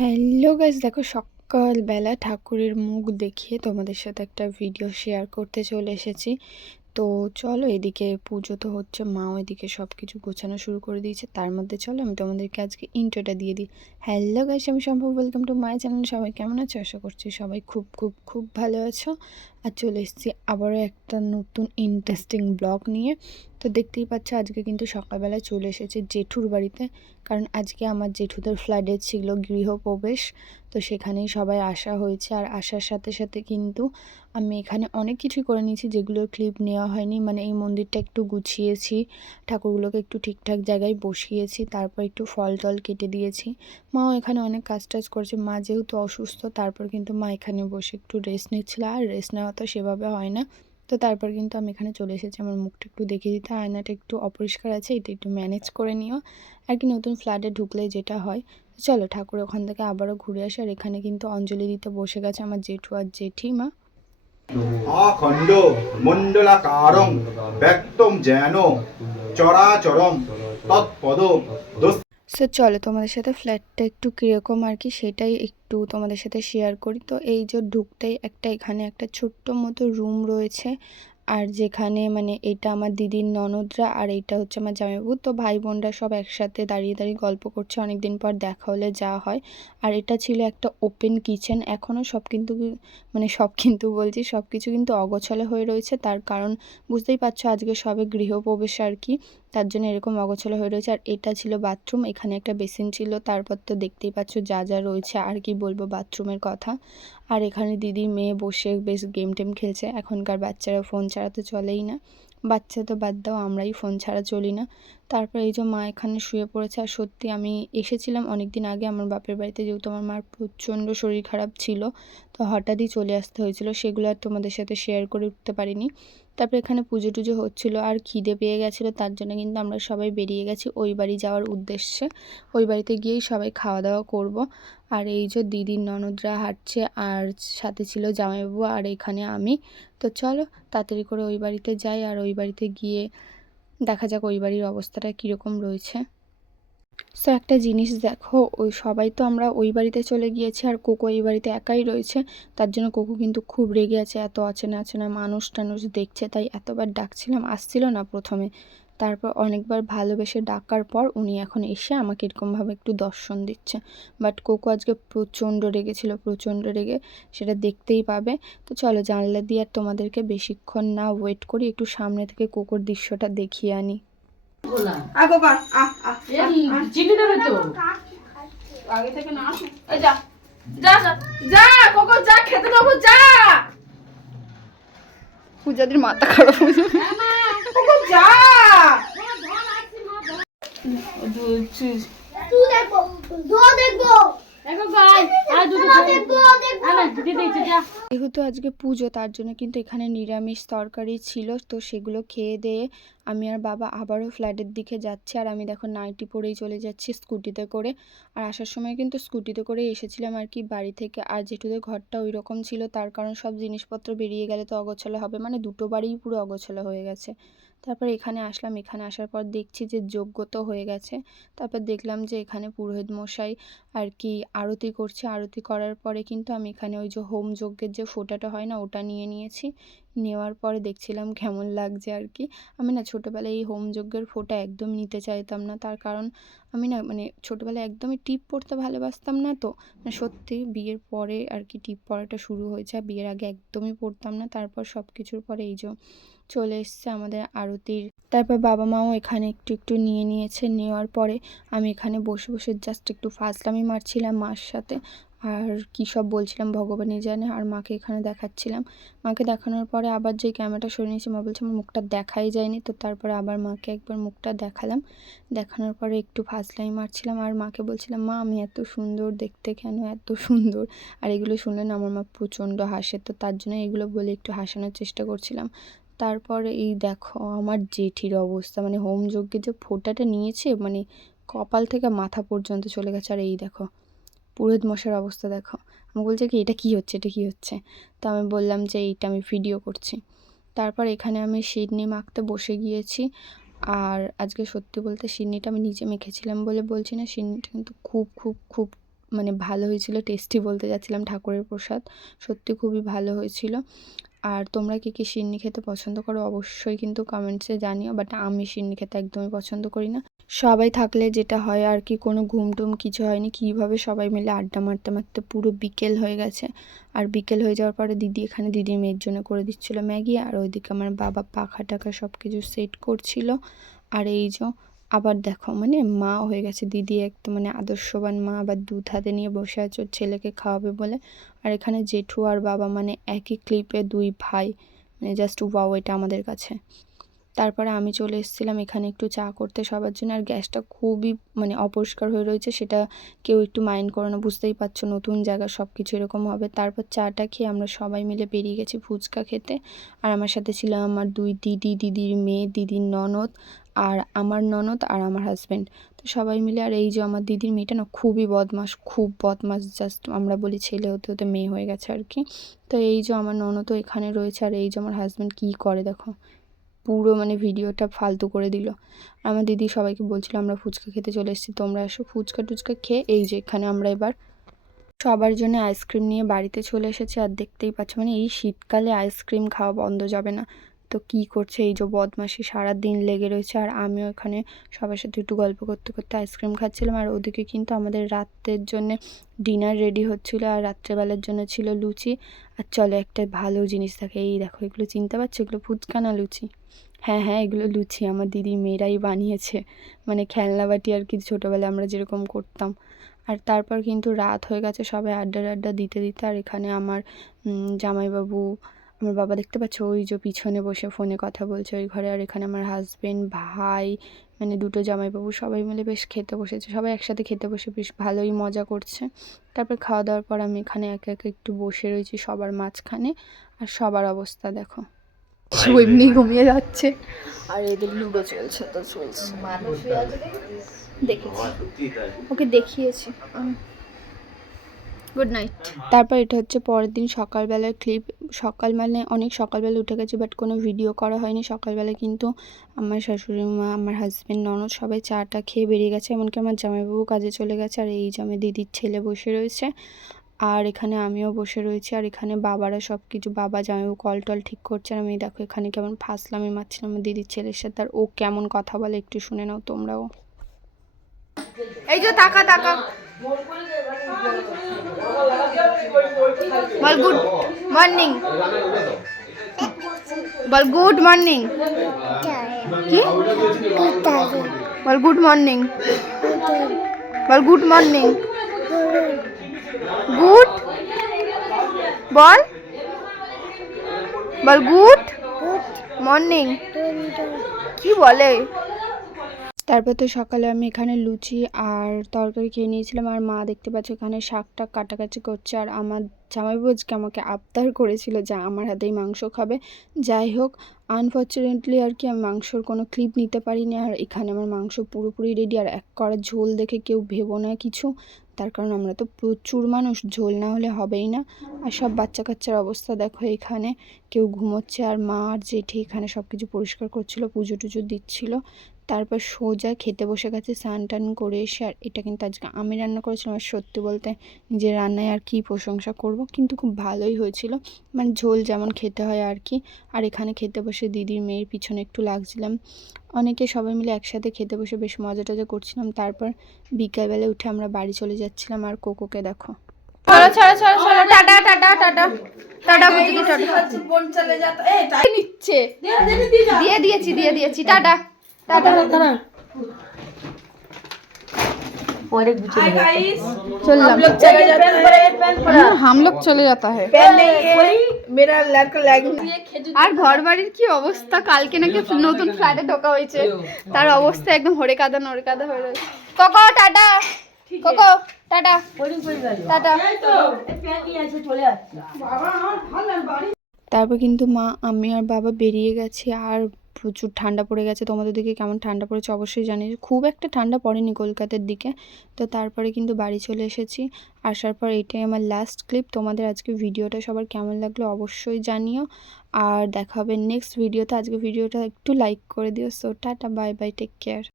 Hello guys, দেখো সকালবেলা ঠাকুরের মুখ দেখিয়ে তোমাদের সাথে একটা ভিডিও শেয়ার করতে চলে এসেছি। তো চলো, এদিকে পুজো তো হচ্ছে, মাও এদিকে সব কিছু গোছানো শুরু করে দিয়েছে। তার মধ্যে চলো আমি তোমাদেরকে আজকে ইন্ট্রোটা দিয়ে দিই। হ্যালো গাইস, আমি সম্ভব, ওয়েলকাম টু মাই চ্যানেল। সবাই কেমন আছো? আশা করছি সবাই খুব খুব খুব ভালো আছো। আর চলে এসেছি আবারও একটা নতুন ইন্টারেস্টিং ব্লগ নিয়ে। তো দেখতেই পাচ্ছ আজকে কিন্তু সকালবেলায় চলে এসেছে জেঠুর বাড়িতে, কারণ আজকে আমার জেঠুদের ফ্ল্যাটে ছিল গৃহপ্রবেশ। তো সেখানেই সবাই আসা হয়েছে, আর আসার সাথে সাথে কিন্তু আমি এখানে অনেক কিছুই করে নিয়েছি যেগুলোর ক্লিপ নেওয়া হয়নি। মানে এই মন্দিরটা একটু গুছিয়েছি, ঠাকুরগুলোকে একটু ঠিকঠাক জায়গায় বসিয়েছি, তারপর একটু ফল টল কেটে দিয়েছি। মাও এখানে অনেক কাজ টাজ করেছে। মা যেহেতু অসুস্থ, তারপর কিন্তু মা এখানে বসে একটু রেস্ট নিচ্ছিল, আর রেস্ট নেওয়া তো সেভাবে হয় না। তো তারপর কিন্তু আমি এখানে চলে এসেছি আমার মুখটা একটু দেখিয়ে দিতে। আয়নাটা একটু অপরিষ্কার আছে, এটা একটু ম্যানেজ করে নিও আর কি। নতুন ফ্ল্যাটে ঢুকলে যেটা হয়। চলো ঠাকুর ওখান থেকে আবারও ঘুরে আসে। আর এখানে কিন্তু অঞ্জলি দিতে বসে গেছে আমার জেঠু আর জেঠিমা। আখণ্ড মণ্ডলাকারং ব্যক্তং যেন চরাচরম তৎপদ সো চলো তোমাদের সাথে ফ্ল্যাটটা একটু কীরকম আর কি সেটাই একটু তোমাদের সাথে শেয়ার করি। তো এই যে ঢুকতেই এখানে একটা ছোট্ট মতো রুম রয়েছে, আর যেখানে মানে এটা আমার দিদির ননদরা, আর এইটা হচ্ছে আমার জামাইবাবু। তো ভাই বোনরা সব একসাথে দাঁড়িয়ে দাঁড়িয়ে গল্প করছে, অনেকদিন পর দেখা হলে যা হয়। আর এটা ছিল একটা ওপেন কিচেন। এখনও সব কিন্তু মানে সব কিন্তু বলছি, সব কিছু কিন্তু অগোছালো হয়ে রয়েছে। তার কারণ বুঝতেই পারছো আজকে সবে গৃহপ্রবেশ আর কি, তার জন্য এরকম অগোছালো হয়ে রয়েছে। আর এটা ছিল বাথরুম, এখানে একটা বেসিন ছিল। তারপর তো দেখতেই পাচ্ছ যা যা রয়েছে, আর কি বলবো বাথরুমের কথা। আর এখানে দিদি মেয়ে বসে বেশ গেম টেম খেলছে। এখনকার বাচ্চারা ফোন ছাড়া তো চলেই না। বাচ্চা তো বাদ দাও, আমরাই ফোন ছাড়া চলি না। তারপর এই যে মা এখানে শুয়ে পড়েছে। আর সত্যি আমি এসেছিলাম অনেক দিন আগে আমার বাপের বাড়িতে, যেহেতু আমার মার প্রচণ্ড শরীর খারাপ ছিল, তো হঠাৎই চলে আসতে হয়েছিল। সেগুলো আর তোমাদের সাথে শেয়ার করে উঠতে পারিনি। তারপর এখানে পুজো টুজো হচ্ছিলো, আর খিদে পেয়ে গেছিলো, তার জন্য কিন্তু আমরা সবাই বেরিয়ে গেছি ওই বাড়ি যাওয়ার উদ্দেশ্যে। ওই বাড়িতে গিয়েই সবাই খাওয়া দাওয়া করব। আর এই যে দিদির ননদরা হাঁটছে, আর সাথে ছিল জামাইবাবু, আর এখানে আমি। তো চলো তাড়াতাড়ি করে ওই বাড়িতে যাই, আর ওই বাড়িতে গিয়ে দেখা যাক ওই বাড়ির অবস্থাটা কীরকম রয়েছে। সো একটা জিনিস দেখো, ওই সবাই তো আমরা ওই বাড়িতে চলে গিয়েছি, আর কোকো এই বাড়িতে একাই রয়েছে। তার জন্য কোকো কিন্তু খুব রেগে আছে, এত অচেনা অচেনা মানুষ টানুষ দেখছে, তাই এতবার ডাকছিলাম আসছিল না প্রথমে। তারপর অনেকবার ভালোবেসে ডাকার পর উনি এখন এসে আমাকে এরকমভাবে একটু দর্শন দিচ্ছে। বাট কোকো আজকে প্রচণ্ড রেগেছিল, প্রচণ্ড রেগে, সেটা দেখতেই পাবে। তো চলো জানলা দিয়ে আর তোমাদেরকে বেশিক্ষণ না ওয়েট করি, একটু সামনে থেকে কোকোর দৃশ্যটা দেখিয়ে আনি। চিনি দেবে তো আগে থেকে না। যা যা যা যা কোকো, যা খেতে দেবো, যা। পূজাদের মাথা খারাপ হয়ে যাবে। কোকো যা। যেহেতু আজকে পুজো, তার জন্য কিন্তু এখানে নিরামিষ তরকারি ছিল। তো সেগুলো খেয়ে দিয়ে আমি আর বাবা আবারও ফ্ল্যাটের দিকে যাচ্ছি। আর আমি দেখো নাইটি পরেই চলে যাচ্ছি স্কুটিতে করে। আর আসার সময় কিন্তু স্কুটিতে করেই এসেছিলাম আর কি বাড়ি থেকে। আর জেঠুদের ঘরটা ওই রকম ছিল, তার কারণ সব জিনিসপত্র বেরিয়ে গেলে তো অগোছালো হবে, মানে দুটো বাড়িই পুরো অগোছালো হয়ে গেছে। তারপর এখানে আসলাম, এখানে আসার পর দেখছি যে যজ্ঞ তো হয়ে গেছে। তারপর দেখলাম যে এখানে পুরোহিত মশাই আর কি আরতি করছে। আরতি করার পরে কিন্তু আমি এখানে ওই যে হোম যজ্ঞের যে ফোঁটাটা হয় না, ওটা নিয়ে নিয়েছি। নেওয়ার পরে দেখছিলাম কেমন লাগছে আর কি। আমি না ছোটোবেলায় এই হোম যজ্ঞের ফোঁটা একদম নিতে চাইতাম না, তার কারণ আমি না মানে ছোটোবেলায় একদমই টিপ পরতে ভালোবাসতাম না। তো মানে সত্যি বিয়ের পরে আর কি টিপ পরাটা শুরু হয়েছে, বিয়ের আগে একদমই পরতাম না। তারপর সব কিছুর পরে এই যে চলে এসছে আমাদের আরতির। তারপর বাবা মাও এখানে একটু একটু নিয়ে নিয়েছে। নেওয়ার পরে আমি এখানে বসে বসে জাস্ট একটু ফাজলামি মারছিলাম মার সাথে, আর কী সব বলছিলাম ভগবানই জানে। আর মাকে এখানে দেখাচ্ছিলাম। মাকে দেখানোর পরে আবার যে ক্যামেরাটা সরিয়ে নিয়েছি, মা বলছে আমার মুখটা দেখাই যায়নি। তো তারপরে আবার মাকে একবার মুখটা দেখালাম। দেখানোর পরে একটু ফাজলামি মারছিলাম, আর মাকে বলছিলাম মা আমি এত সুন্দর দেখতে, কেন এত সুন্দর। আর এগুলো শুনলে না আমার মা প্রচণ্ড হাসে, তো তার জন্য এগুলো বলে একটু হাসানোর চেষ্টা করছিলাম। তারপর এই দেখো আমার জেঠির অবস্থা, মানে হোম যজ্ঞে যে ফোঁটাটা নিয়েছে, মানে কপাল থেকে মাথা পর্যন্ত চলে গেছে। আর এই দেখো পুরোহিত মশাইয়ের অবস্থা দেখো। আমি বলছে কি এটা কী হচ্ছে, এটা কী হচ্ছে। তো আমি বললাম যে এইটা আমি ভিডিও করছি। তারপর এখানে আমি সিডনি মাখতে বসে গিয়েছি। আর আজকে সত্যি বলতে সিডনিটা আমি নিজে মেখেছিলাম বলে বলছি না, সিডনিটা কিন্তু খুব খুব খুব মানে ভালো হয়েছিল, টেস্টি বলতে যাচ্ছিলাম, ঠাকুরের প্রসাদ সত্যি খুবই ভালো হয়েছিল। আর তোমরা কি কি সিন্নি খেতে পছন্দ করো অবশ্যই কিন্তু কমেন্টসে জানিও, বাট আমি সিন্নি খেতে একদমই পছন্দ করি না। সবাই থাকলে যেটা হয় আর কি, কোনো ঘুমটুম কিছু হয়নি, কীভাবে সবাই মিলে আড্ডা মারতে মারতে পুরো বিকেল হয়ে গেছে। আর বিকেল হয়ে যাওয়ার পরে দিদি এখানে দিদির মেয়ের জন্য করে দিচ্ছিল ম্যাগি, আর ওইদিকে আমার বাবা পাখা টাকা সব কিছু সেট করছিল। আর এই যে আবার দেখো মানে মা হয়ে গেছে দিদি, একদম মানে আদর্শবান মা, আবার দুধ হাতে নিয়ে বসে আছে ওর ছেলেকে খাওয়াবে বলে। আর এখানে জেঠু আর বাবা মানে একই ক্লিপে দুই ভাই, মানে জাস্ট ওয়াও এটা আমাদের কাছে। তারপরে আমি চলে এসেছিলাম এখানে একটু চা করতে সবার জন্য। আর গ্যাসটা খুবই মানে অপরিষ্কার হয়ে রয়েছে, সেটা কেউ একটু মাইন্ড করো না, বুঝতেই পারছো নতুন জায়গা সব কিছু এরকম হবে। তারপর চাটা খেয়ে আমরা সবাই মিলে বেরিয়ে গেছি ফুচকা খেতে। আর আমার সাথে ছিল আমার দুই দিদি, দিদির মেয়ে, দিদির ননদ, আর আমার ননদ আর আমার হাজব্যান্ড। তো সবাই মিলে, আর এই যে আমার দিদির মেয়েটা না খুবই বদমাস, খুব বদমাস, জাস্ট আমরা বলি ছেলে হতে হতে মেয়ে হয়ে গেছে আর কি। তো এই যে আমার ননদও এখানে রয়েছে, আর এই যে আমার হাজব্যান্ড কী করে দেখো, পুরো মানে ভিডিওটা ফালতু করে দিল। আমার দিদি সবাইকে বলছিল আমরা ফুচকা খেতে চলে এসেছি, তোমরা এসো। ফুচকা টুচকা খেয়ে এই যে এখানে আমরা এবার সবার জন্য আইসক্রিম নিয়ে বাড়িতে চলে এসেছি। আর দেখতেই পাচ্ছ মানে এই শীতকালে আইসক্রিম খাওয়া বন্ধ যাবে না। তো কি করছে এই যে বদমাসি সারা দিন লেগে রয়েছে, আর আমিও এখানে সবার সাথে একটু গল্প করতে করতে আইসক্রিম খাচ্ছিলাম। আর ওদিকে কিন্তু আমাদের রাতের জন্য ডিনার রেডি হচ্ছিলো, আর রাত্রেবেলার জন্য ছিল লুচি। আর চলো একটা ভালো জিনিস থাকে, এই দেখো এগুলো চিনতে পারছো, এগুলো ফুচকা না লুচি? হ্যাঁ হ্যাঁ, এগুলো লুচি আমার দিদির মেয়েরাই বানিয়েছে, মানে খেলনা বাটি আর কি, ছোটোবেলায় আমরা যেরকম করতাম। আর তারপর কিন্তু রাত হয়ে গেছে, সবাই আড্ডা আড্ডা দিতে দিতে। আর এখানে আমার জামাইবাবু, আমার বাবা দেখতে পাচ্ছ ওই যে পিছনে বসে ফোনে কথা বলছে ওই ঘরে। আর এখানে আমার হাজবেন্ড, ভাই, মানে দুটো জামাইবাবু সবাই মিলে বেশ খেতে বসেছে, সবাই একসাথে খেতে বসে বেশ ভালোই মজা করছে। তারপর খাওয়া দাওয়ার পর আমি এখানে একা একা একটু বসে রয়েছি সবার মাঝখানে। আর সবার অবস্থা দেখো, এমনি ঘুমিয়ে যাচ্ছে। আর এদের লুডো চলছে, তো চলছে, দেখেছি ওকে দেখিয়েছি। Good night. তারপর এটা হচ্ছে পরের দিন সকালবেলার ক্লিপ। সকাল মানে অনেক সকালবেলা উঠে গেছে, বাট কোনো ভিডিও করা হয়নি। সকালবেলা কিন্তু আমার শাশুড়ি মা, আমার হাজব্যান্ড, ননদ সবাই চাটা খেয়ে বেরিয়ে গেছে, এমনকি আমার জামাইবাবু কাজে চলে গেছে। আর এই যে আমার দিদির ছেলে বসে রয়েছে, আর এখানে আমিও বসে রয়েছি। আর এখানে বাবারা সব কিছু, বাবা জামাইবাবু কল টল ঠিক করছে। আর আমি দেখো এখানে কেমন ফাসলামি মারছিলাম আমার দিদির ছেলের সাথে। আর ও কেমন কথা বলে একটু শুনে নাও তোমরাও। এই যে টাকা টাকা বল গুড মর্নিং, বল গুড মর্নিং, কি বল গুড মর্নিং, বল গুড মর্নিং, গুড বল, বল গুড মর্নিং, কি বলে। তারপর তো সকালে আমি এখানে লুচি আর তরকারি খেয়ে নিয়েছিলাম। আর মা দেখতে পাচ্ছ এখানে শাকটা কাটাকাটি করছে। আর আমার জামাইবাবু আজকে আমাকে আবদার করেছিল যে আমার হাতেই মাংস খাবে। যাই হোক, আনফর্চুনেটলি আর কি আমি মাংসর কোনো ক্লিপ নিতে পারিনি। আর এখানে আমার মাংস পুরোপুরি রেডি। আর এক কড়া ঝোল দেখে কেউ ভেবো না কিছু, তার কারণ আমরা তো প্রচুর মানুষ, ঝোল না হলে হবেই না। আর সব বাচ্চা কাচ্চার অবস্থা দেখো, এখানে কেউ ঘুমোচ্ছে, আর মা আর জেঠি এখানে সব কিছু পরিষ্কার করছিল, পুজো টুজো দিচ্ছিল। তারপর সোজা খেতে বসে গেছে স্নান টান করে এসে। আর এটা কিন্তু আজকে আমি রান্না করেছিলাম। আর সত্যি বলতে নিজের রান্নায় আর কি প্রশংসা করব, কিন্তু খুব ভালোই হয়েছিল, মানে ঝোল যেমন খেতে হয় আর কি। আর এখানে খেতে বসে দিদির মেয়ের পিছনে একটু লাগছিলাম। অনেকে সবাই মিলে একসাথে খেতে বসে বেশ মজা টজা করছিলাম। তারপর বিকালবেলা উঠে আমরা বাড়ি চলে যাচ্ছিলাম। আর কোকোকে দেখো, ছাড়ো ছাড়ো ছাড়ো, টাটা টাটা টাটা টাটা, বুঝলি টাটা নিচ্ছে, দিয়ে দিয়েছি টাটা টাটা টাটা। हम लोग चले जाता है। আর ঘর বাড়ির কি অবস্থা, কালকে নাকি নতুন ফ্ল্যাটে ঢোকা হয়েছে, তার অবস্থা একদম হরে কাদা নড়ে কাদা হয়ে রয়েছে। Cocoa tata, cocoa tata tata. তারপর কিন্তু মা, আমি আর বাবা বেরিয়ে গেছি। আর প্রচুর ঠান্ডা পড়ে গেছে। তোমাদের দিকে কেমন ঠান্ডা পড়েছে অবশ্যই জানিস। খুব একটা ঠান্ডা পড়েনি কলকাতার দিকে। তো তারপরে কিন্তু বাড়ি চলে এসেছি। আসার পর এইটাই আমার লাস্ট ক্লিপ। তোমাদের আজকে ভিডিওটা সবার কেমন লাগলো অবশ্যই জানিও। আর দেখা হবে নেক্সট ভিডিওতে। আজকে ভিডিওটা একটু লাইক করে দিও। So tata, bye bye, take care.